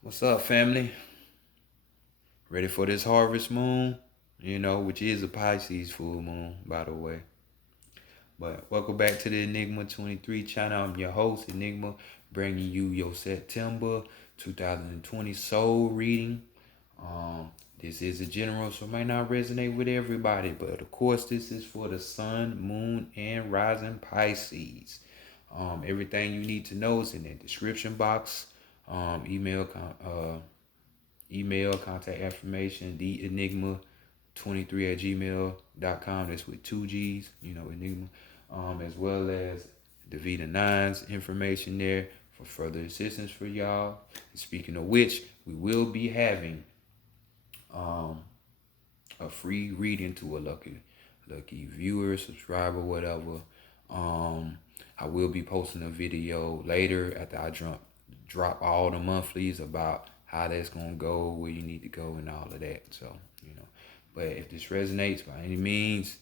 What's up, family? Ready for this harvest moon? Which is a Pisces full moon, by the way. But welcome back to the Enigma 23 channel. I'm your host, Enigma, bringing you your September 2020 soul reading. This is a general, so it might not resonate with everybody, but of course, this is for the sun, moon, and rising Pisces. Everything you need to know is in the description box. Um, email, email, contact information, theenigma23@gmail.com. That's with two G's, Enigma. As well as the Vita Nines information there for further assistance for y'all. And speaking of which, we will be having a free reading to a lucky viewer, subscriber, whatever. I will be posting a video later after I drop all the monthlies about how that's gonna go, where you need to go, and all of that. So, But if this resonates by any means,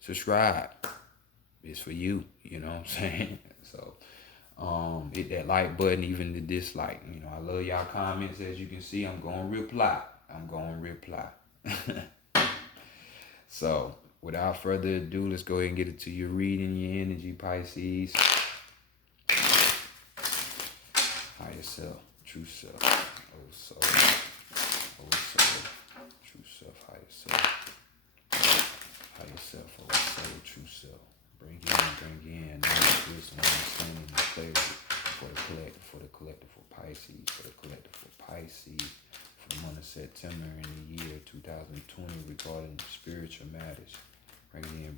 subscribe. It's for you, you know what I'm saying? So hit that like button, even the dislike. I love y'all comments. As you can see, I'm gonna reply. So without further ado, let's go ahead and get into your reading, your energy, Pisces. Higher self, true self, old soul, true self, higher self, old soul, true self. Bring in, knowledge, wisdom, understanding, and clarity for the collective for Pisces, for the month of September in the year 2020 regarding spiritual matters. Bring it in.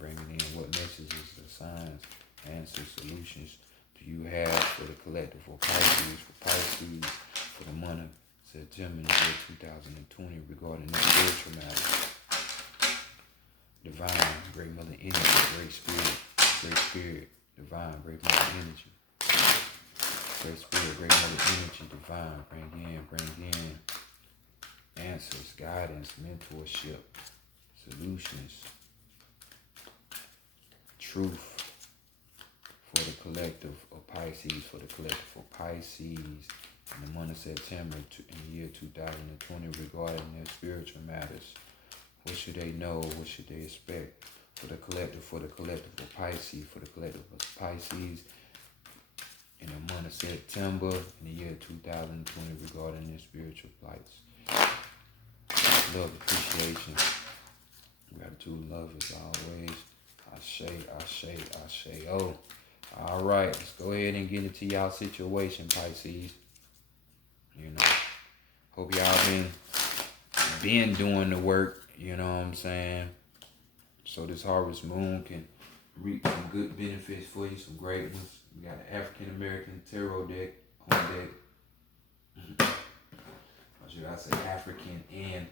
What messages, the signs, answers, solutions do you have for the collective for Pisces, for the month of September in the year 2020 regarding the spiritual matters? Divine, great mother energy, great spirit, divine, great mother energy. Great spirit, great mother energy, divine, bring in answers, guidance, mentorship, solutions, truth for the collective of Pisces, in the month of September in the year 2020 regarding their spiritual matters. What should they know? What should they expect? For the collective of Pisces, in the month of September in the year 2020 regarding their spiritual plights. Love, appreciation, gratitude, love as always. Ashe. Oh, all right. Let's go ahead and get into y'all situation, Pisces. Hope y'all been doing the work. You know what I'm saying? So this harvest moon can reap some good benefits for you, some great ones. We got an African American tarot deck on deck. Or should I say African and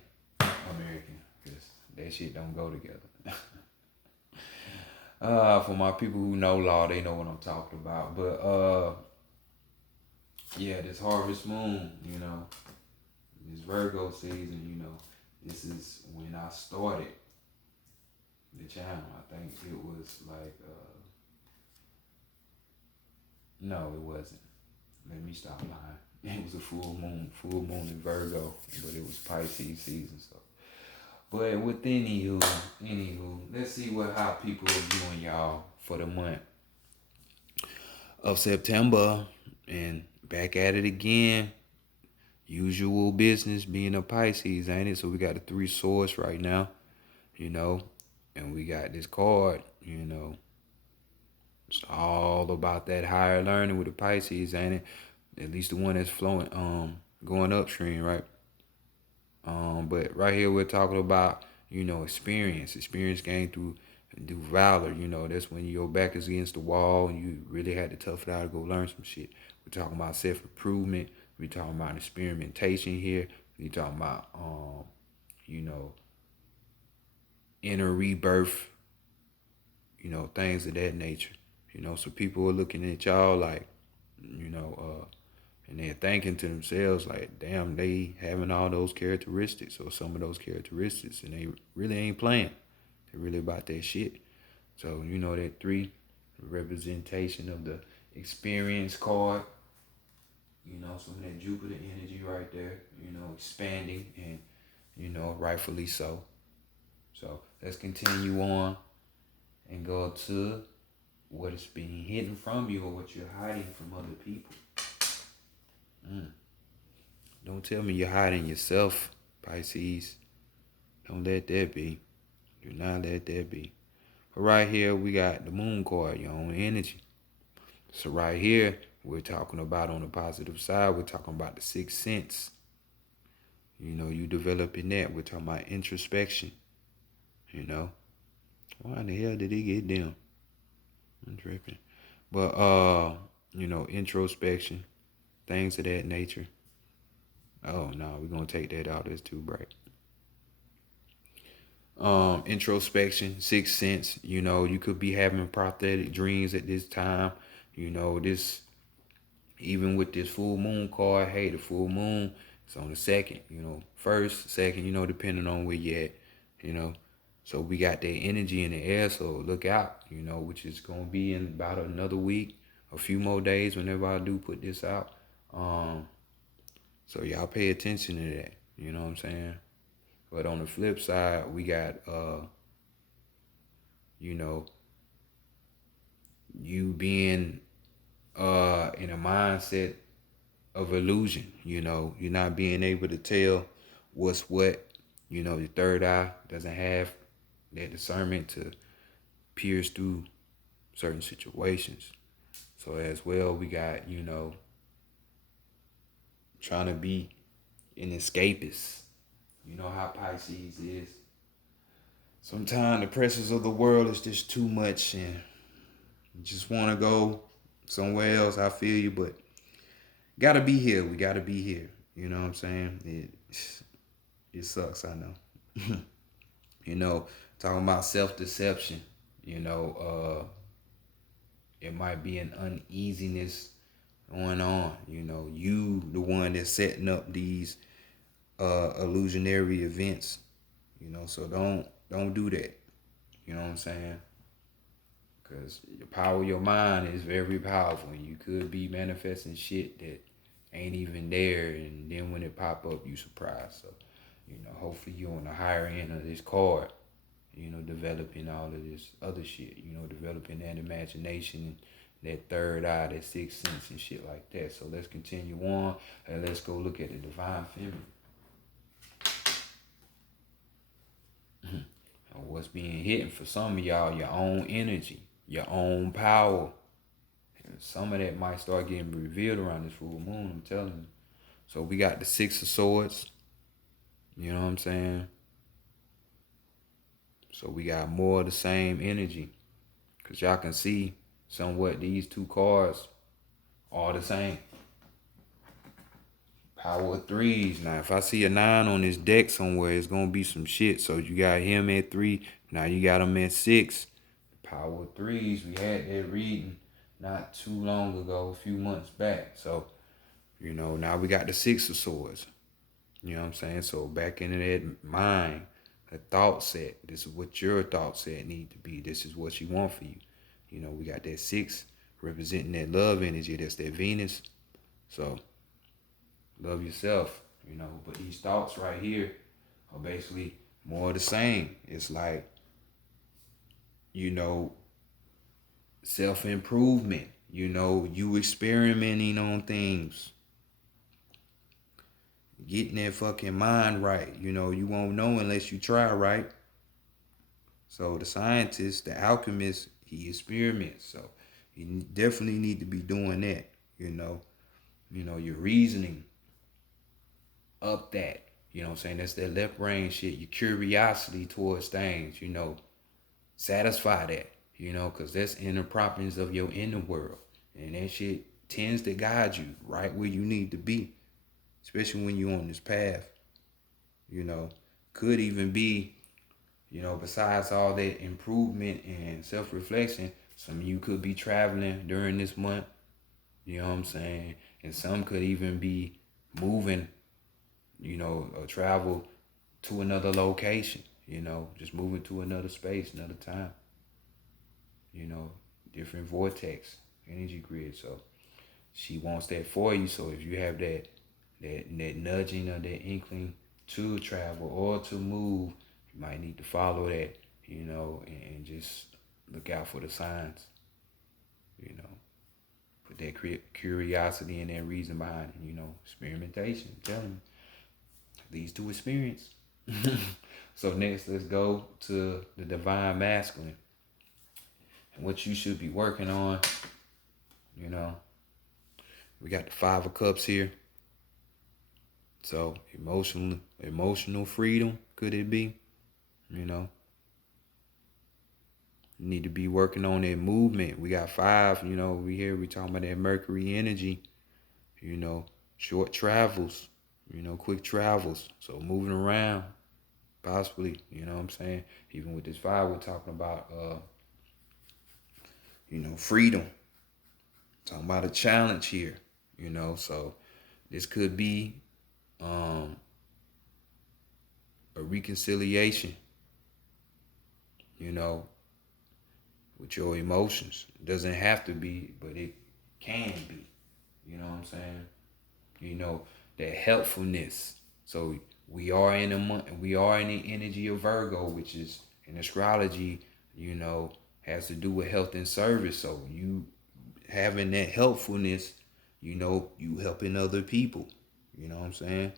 American? Because that shit don't go together. For my people who know law, they know what I'm talking about. But yeah, this harvest moon, this Virgo season, this is when I started the channel. I think it was like no, it wasn't. Let me stop lying. It was a full moon in Virgo, but it was Pisces season. So, but with anywho, let's see how people are viewing y'all for the month of September, and back at it again. Usual business being a Pisces, ain't it? So we got the 3 swords right now, and we got this card, It's all about that higher learning with the Pisces, ain't it? At least the one that's flowing, going upstream, right? But right here we're talking about, experience gained through valor. That's when your back is against the wall and you really had to tough it out to go learn some shit. We're talking about self-improvement. We're talking about experimentation here. We're talking about, inner rebirth, things of that nature. So people are looking at y'all like, and they're thinking to themselves like, damn, they having all those characteristics or some of those characteristics, and they really ain't playing. They're really about that shit. So, that 3 representation of the experience card. You know, some of that Jupiter energy right there, you know, expanding and, you know, rightfully so. So let's continue on and go to what is being hidden from you or what you're hiding from other people. Don't tell me you're hiding yourself, Pisces. Don't let that be. Do not let that be. But right here, we got the moon card, your own energy. So right here, we're talking about on the positive side, we're talking about the sixth sense. You know, you developing that. We're talking about introspection. You know, why in the hell did he get them? I'm tripping. But you know, introspection, things of that nature. Oh no, we're gonna take that out. That's too bright. Introspection, sixth sense. You know, you could be having prophetic dreams at this time. You know, this even with this full moon card. Hey, the full moon is on the second. You know, first, second. You know, depending on where you at. You know, so we got that energy in the air. So look out. You know, which is gonna be in about another week, a few more days. Whenever I do put this out. So y'all pay attention to that. You know what I'm saying? But on the flip side, we got you know, you being in a mindset of illusion. You know, you're not being able to tell what's what. You know, the third eye doesn't have that discernment to pierce through certain situations. So as well, we got, you know, trying to be an escapist. You know how Pisces is. Sometimes the pressures of the world is just too much and you just want to go somewhere else. I feel you, but gotta be here. We gotta be here. You know what I'm saying? It sucks, I know. You know, talking about self-deception, you know, it might be an uneasiness going on. You know, you the one that's setting up these illusionary events. You know, so don't do that. You know what I'm saying? Because the power of your mind is very powerful, and you could be manifesting shit that ain't even there, and then when it pop up, you surprised. So, you know, hopefully you're on the higher end of this card. You know, developing all of this other shit. You know, developing that imagination, that third eye, that sixth sense, and shit like that. So let's continue on, and let's go look at the divine feminine. What's being hidden for some of y'all, your own energy, your own power. And some of that might start getting revealed around this full moon, I'm telling you. So we got the Six of Swords. You know what I'm saying? So we got more of the same energy. Because y'all can see somewhat these two cards are the same. Power of threes. Now, if I see a 9 on this deck somewhere, it's going to be some shit. So you got him at 3. Now you got him at 6. Power of threes. We had that reading not too long ago, a few months back. So, you know, now we got the Six of Swords. You know what I'm saying? So back into that mind, a thought set. This is what your thought set need to be. This is what you want for you. You know, we got that 6 representing that love energy. That's that Venus. So love yourself, you know. But these thoughts right here are basically more of the same. It's like, you know, self-improvement. You know, you experimenting on things. Getting that fucking mind right. You know, you won't know unless you try, right? So the scientist, the alchemist, he experiments. So you definitely need to be doing that, you know. You know, your reasoning up that. You know what I'm saying? That's that left brain shit. Your curiosity towards things, you know. Satisfy that, you know, because that's inner properties of your inner world. And that shit tends to guide you right where you need to be. Especially when you're on this path. You know, could even be, you know, besides all that improvement and self-reflection, some of you could be traveling during this month. You know what I'm saying? And some could even be moving, you know, or travel to another location, you know, just moving to another space, another time, you know, different vortex, energy grid. So she wants that for you. So if you have that nudging or that inkling to travel or to move, you might need to follow that, and just look out for the signs, put that curiosity and that reason behind it, experimentation, tell me, leads to experience. So next, let's go to the divine masculine and what you should be working on. We got the Five of Cups here. So emotional freedom, could it be? You need to be working on that movement. We got 5, we talking about that Mercury energy, short travels, quick travels. So moving around, possibly, what I'm saying? Even with this 5, we're talking about, freedom. Talking about a challenge here, so this could be a reconciliation, with your emotions. It doesn't have to be, but it can be. You know what I'm saying? That helpfulness. So we are in the energy of Virgo, which is in astrology, has to do with health and service. So you having that helpfulness, you helping other people. You know what I'm saying?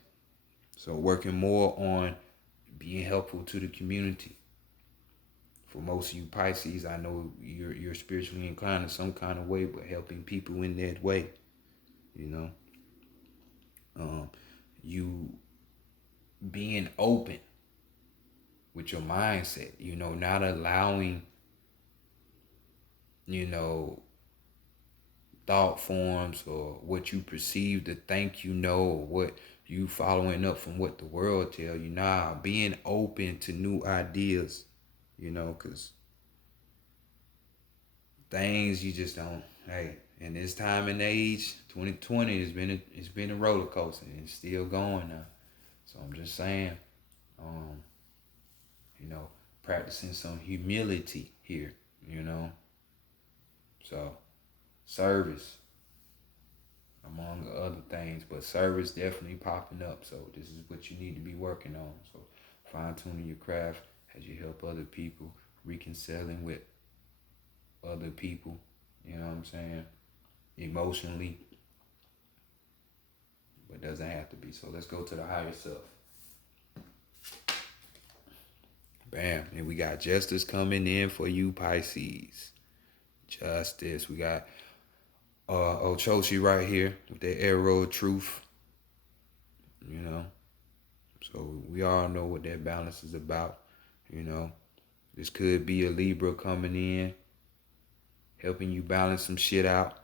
So working more on being helpful to the community. For most of you Pisces, I know you're spiritually inclined in some kind of way, but helping people in that way, you being open with your mindset, not allowing, thought forms or what you perceive to think, or what you following up from what the world tell you. Nah, being open to new ideas, because things you just don't. Hey, in this time and age, 2020 it's been a roller coaster and it's still going now. So I'm just saying, practicing some humility here, So service, among other things, but service definitely popping up. So this is what you need to be working on. So fine tuning your craft as you help other people, reconciling with other people, you know what I'm saying, emotionally, but doesn't have to be. So let's go to the higher self. Bam. And we got justice coming in for you, Pisces. Justice. We got Ochochi right here with the arrow of truth. So we all know what that balance is about. This could be a Libra coming in, helping you balance some shit out,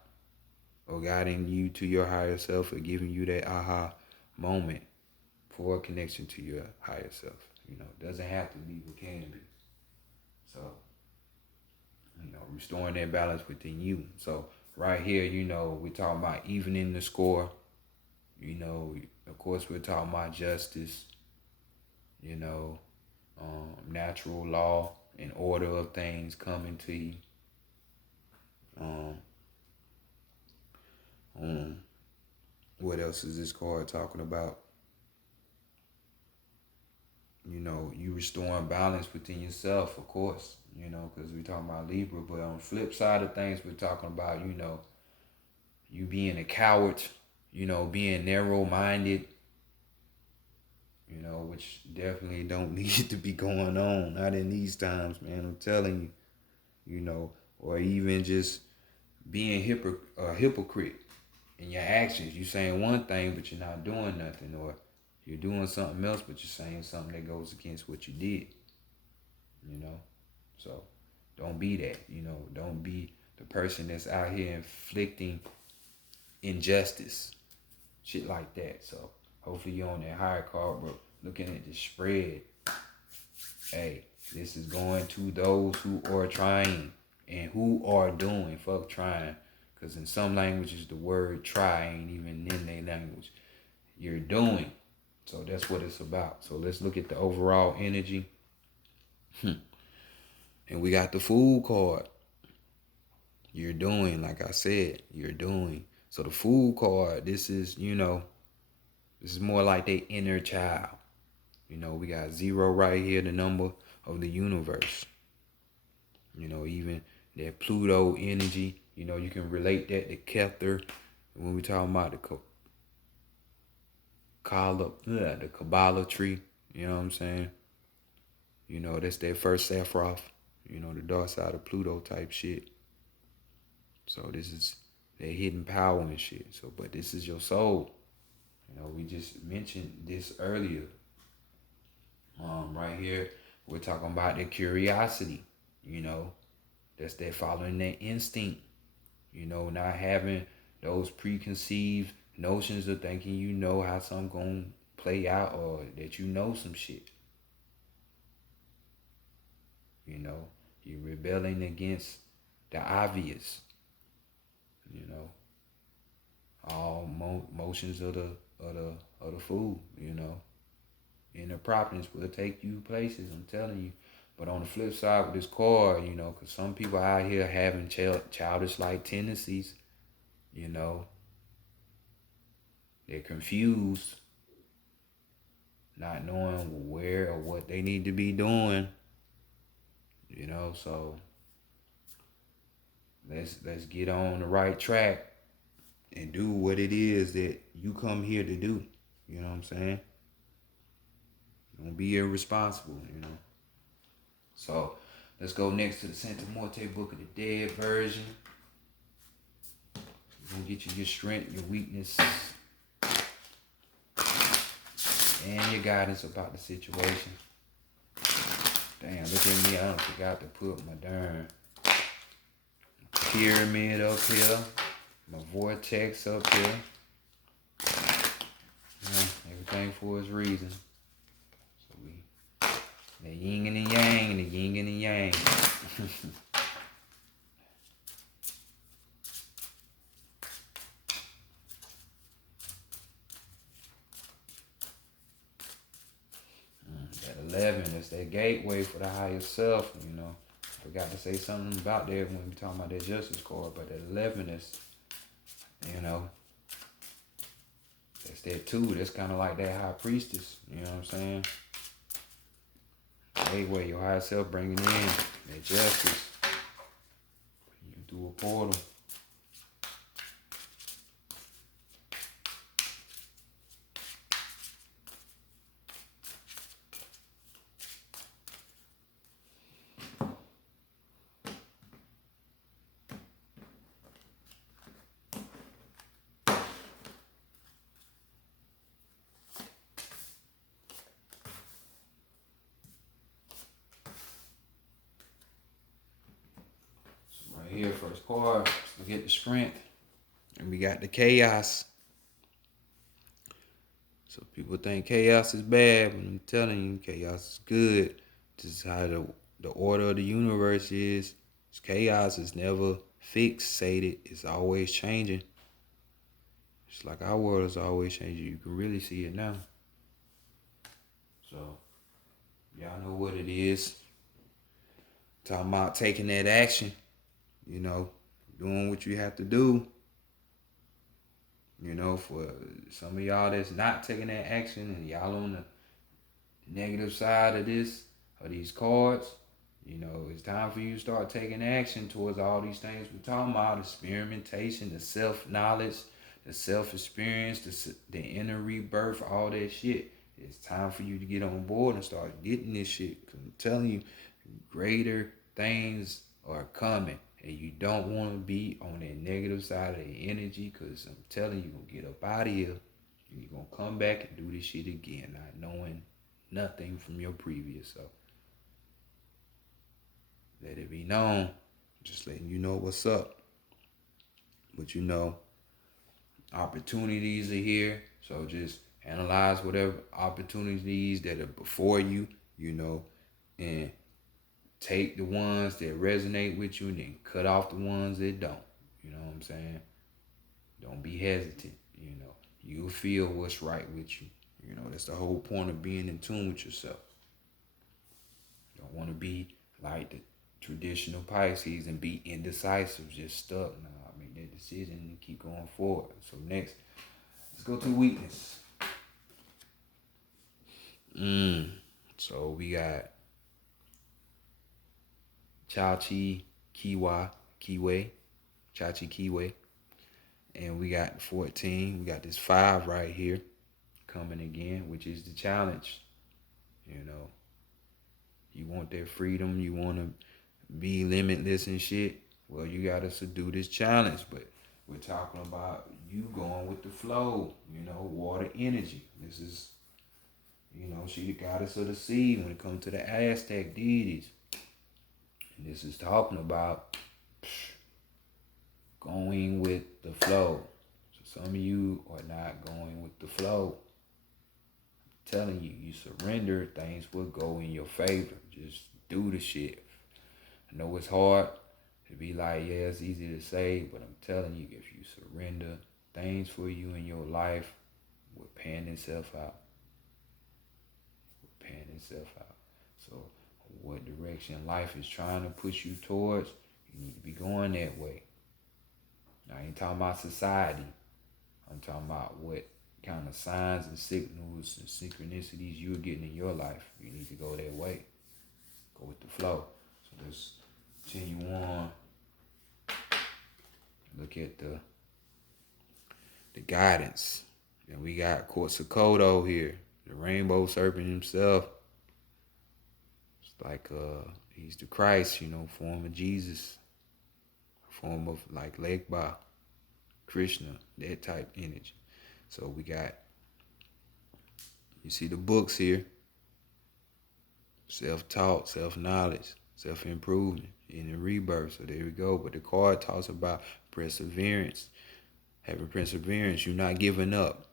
or guiding you to your higher self, or giving you that aha moment for a connection to your higher self. It doesn't have to be, but can be. So, restoring that balance within you. So right here, we're talking about evening the score. Of course, we're talking about justice, natural law and order of things coming to you. What else is this card talking about? You restoring balance within yourself, of course, because we're talking about Libra. But on the flip side of things, we're talking about, you being a coward, being narrow-minded, which definitely don't need to be going on. Not in these times, man. I'm telling you, or even just being a hypocrite in your actions. You saying one thing, but you're not doing nothing, or you're doing something else, but you're saying something that goes against what you did, So don't be that, Don't be the person that's out here inflicting injustice, shit like that. So hopefully you're on that higher card, bro. Looking at the spread, hey, this is going to those who are trying and who are doing. Fuck trying, because in some languages the word try ain't even in their language. You're doing. So that's what it's about. So let's look at the overall energy. And we got the Fool card. You're doing, like I said, you're doing. So the Fool card, this is, this is more like the inner child. We got 0 right here, the number of the universe. Even that Pluto energy, you can relate that to Kether when we talking about the Kabbalah tree. You know what I'm saying? That's that first Sephiroth, the dark side of Pluto type shit. So this is that hidden power and shit. So, but this is your soul. We just mentioned this earlier. Right here, we're talking about the curiosity. That's that following that instinct. Not having those preconceived notions of thinking how something gonna play out or that some shit. You're rebelling against the obvious. All motions of the fool. Inner properties will take you places. I'm telling you. But on the flip side with this card, because some people out here having childish like tendencies, they're confused, not knowing where or what they need to be doing. So let's get on the right track and do what it is that you come here to do. You know what I'm saying? Don't be irresponsible, So let's go next to the Santa Morte Book of the Dead version. We're gonna get you your strength, your weakness, and your guidance about the situation. Damn, look at me, I forgot to put my darn pyramid up here, my vortex up here. Everything for its reason. So the yin and the yang, the yin and the yang. That 11, that's that gateway for the higher self, Forgot to say something about that when we talking about that justice card, but that 11 is, that's that 2. That's kind of like that high priestess, you know what I'm saying? Gateway, your higher self bringing in that justice. You through a portal. Here, first card, we get the strength, and we got the chaos. So people think chaos is bad, but I'm telling you, chaos is good. This is how the order of the universe is. Chaos is never fixated. It's always changing. It's like our world is always changing. You can really see it now. So, y'all know what it is. Talking about taking that action. Doing what you have to do. For some of y'all that's not taking that action and y'all on the negative side of these cards, it's time for you to start taking action towards all these things we're talking about: experimentation, the self-knowledge, the self-experience, the inner rebirth, all that shit. It's time for you to get on board and start getting this shit. Because I'm telling you, greater things are coming. And you don't want to be on that negative side of the energy, because I'm telling you, you're going to get up out of here and you're going to come back and do this shit again, not knowing nothing from your previous self. Let it be known. Just letting you know what's up. But opportunities are here. So just analyze whatever opportunities that are before you, and take the ones that resonate with you and then cut off the ones that don't. You know what I'm saying? Don't be hesitant. You'll feel what's right with you. That's the whole point of being in tune with yourself. You don't want to be like the traditional Pisces and be indecisive, just stuck. that decision and keep going forward. So next, let's go to weakness. So we got Chachi Kiwe, Chachi Kiwe. And we got 14. We got this 5 right here coming again, which is the challenge. You know, you want that freedom, you want to be limitless and shit. Well, you got to subdue this challenge. But we're talking about you going with the flow, you know, water energy. This is, you know, she the goddess of the sea when it comes to the Aztec deities. And this is talking about going with the flow. So some of you are not going with the flow. I'm telling you, you surrender, things will go in your favor. Just do the shit. I know it's hard to be like, yeah, it's easy to say, but I'm telling you, if you surrender, things for you in your life will pan itself out. So what direction life is trying to push you towards, you need to be going that way. Now, I ain't talking about society. I'm talking about what kind of signs and signals and synchronicities you're getting in your life. You need to go that way. Go with the flow. So let's continue on. Look at the guidance. Then we got Quetzalcoatl here, the rainbow serpent himself. It's like he's the Christ, you know, form of Jesus, form of like Legba, Krishna, that type energy. So we got, you see the books here, self-taught, self-knowledge, self-improvement, in the rebirth. So there we go. But the card talks about perseverance. Having perseverance, you're not giving up.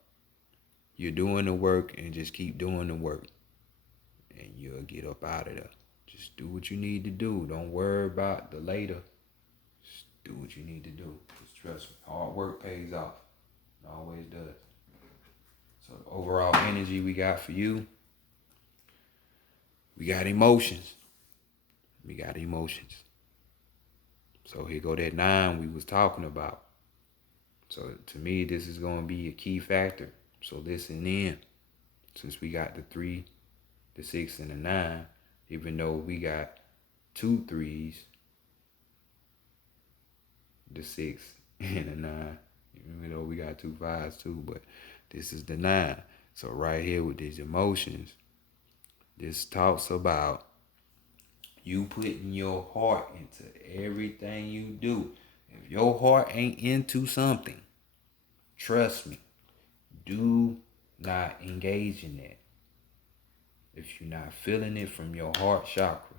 You're doing the work and just keep doing the work. And you'll get up out of there. Just do what you need to do. Don't worry about the later. Just do what you need to do. Just trust me. Hard work pays off. It always does. So the overall energy we got for you, we got emotions. So here go that 9 we was talking about. So to me, this is going to be a key factor. So listen in. Since we got the 3, the 6, and the 9, even though we got 2 3s, the 6 and the 9, even though we got 2 5s too, but this is the 9. So right here with these emotions, this talks about you putting your heart into everything you do. If your heart ain't into something, trust me, do not engage in that. If you're not feeling it from your heart chakra,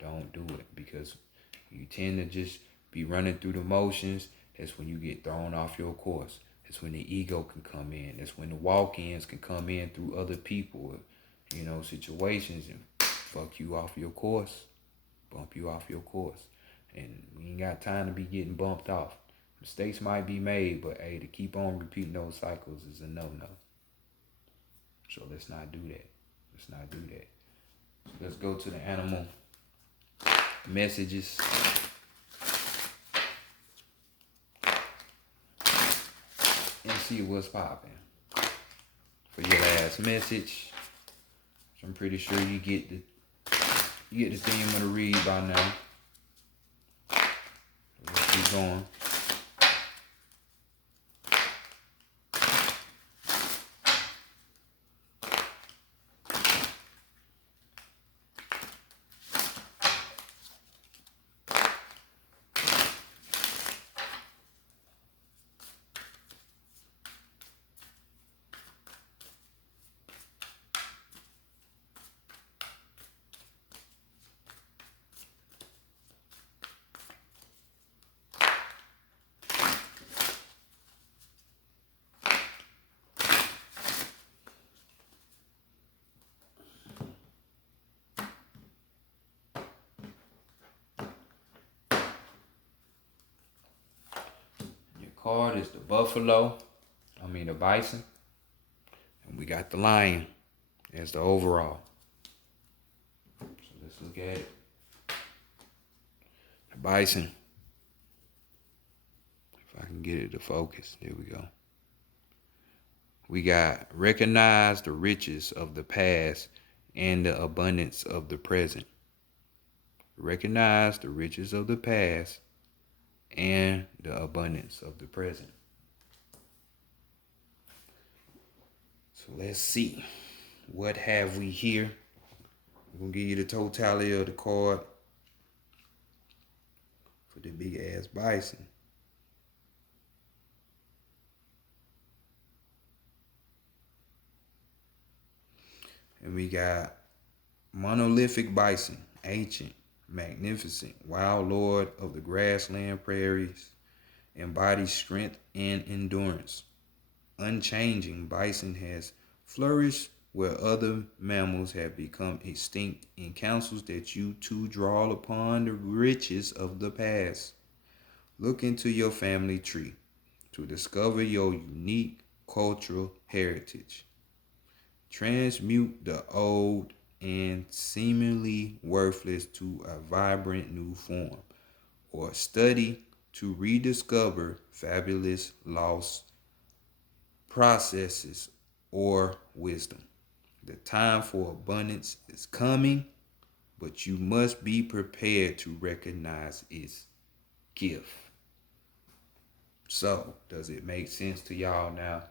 don't do it, because you tend to just be running through the motions. That's when you get thrown off your course. That's when the ego can come in. That's when the walk-ins can come in through other people, you know, situations, and fuck you off your course, bump you off your course. And we ain't got time to be getting bumped off. Mistakes might be made, but hey, to keep on repeating those cycles is a no-no. So let's not do that. So let's go to the animal messages. And see what's popping for your last message. I'm pretty sure you get the theme of the read by now. Let's keep going. Card is the the bison, and we got the lion as the overall. So let's look at it. The bison, If I can get it to focus. There we go. We got recognize the riches of the past and the abundance of the present. Recognize the riches of the past and the abundance of the present. So let's see. What have we here? I'm going to give you the totality of the card for the big ass bison. And we got monolithic bison, ancient, magnificent, wild lord of the grassland prairies, embodies strength and endurance. Unchanging, bison has flourished where other mammals have become extinct in counsels that you too draw upon the riches of the past. Look into your family tree to discover your unique cultural heritage. Transmute the old and seemingly worthless to a vibrant new form, or study to rediscover fabulous lost processes or wisdom. The time for abundance is coming, but you must be prepared to recognize its gift. So, does it make sense to y'all now?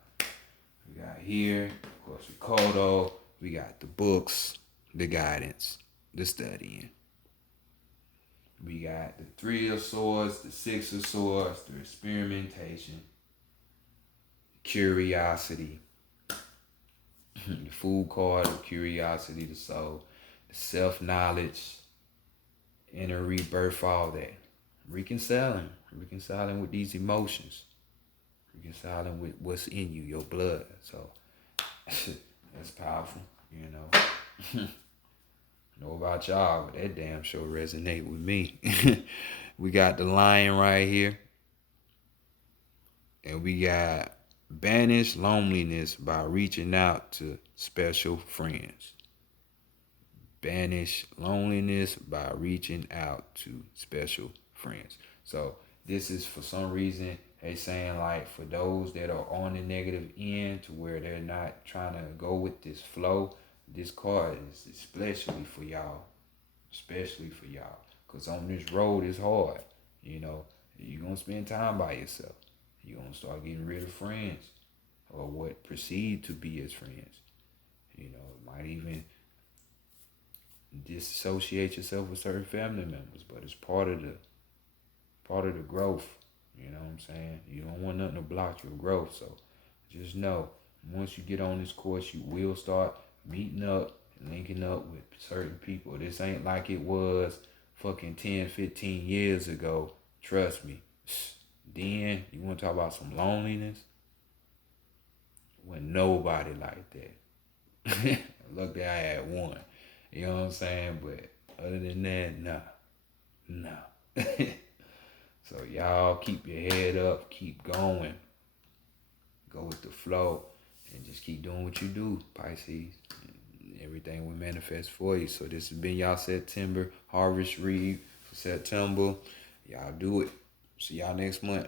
We got here, of course, Ricardo. We got the books, the guidance, the studying. We got the 3 of Swords, the 6 of Swords, the experimentation, curiosity, the Fool card of curiosity, the soul, the self-knowledge, inner rebirth, all that. Reconciling with these emotions, reconciling with what's in you, your blood. So that's powerful, you know. Know about y'all, but that damn sure resonate with me. We got the lion right here. And we got banish loneliness by reaching out to special friends. Banish loneliness by reaching out to special friends. So this is for some reason, they saying like for those that are on the negative end to where they're not trying to go with this flow, this card is especially for y'all. Especially for y'all. Because on this road it's hard. You know, you're going to spend time by yourself. You're going to start getting rid of friends. Or what perceived to be as friends. You know, it might even disassociate yourself with certain family members. But it's part of the growth. You know what I'm saying? You don't want nothing to block your growth. So just know, once you get on this course, you will start meeting up and linking up with certain people. This ain't like it was fucking 10, 15 years ago. Trust me. Then, you want to talk about some loneliness? When nobody like that. Luckily, I had one. You know what I'm saying? But other than that, nah. So y'all keep your head up, keep going. Go with the flow and just keep doing what you do, Pisces. Everything will manifest for you. So this has been y'all September harvest read for September. Y'all do it. See y'all next month.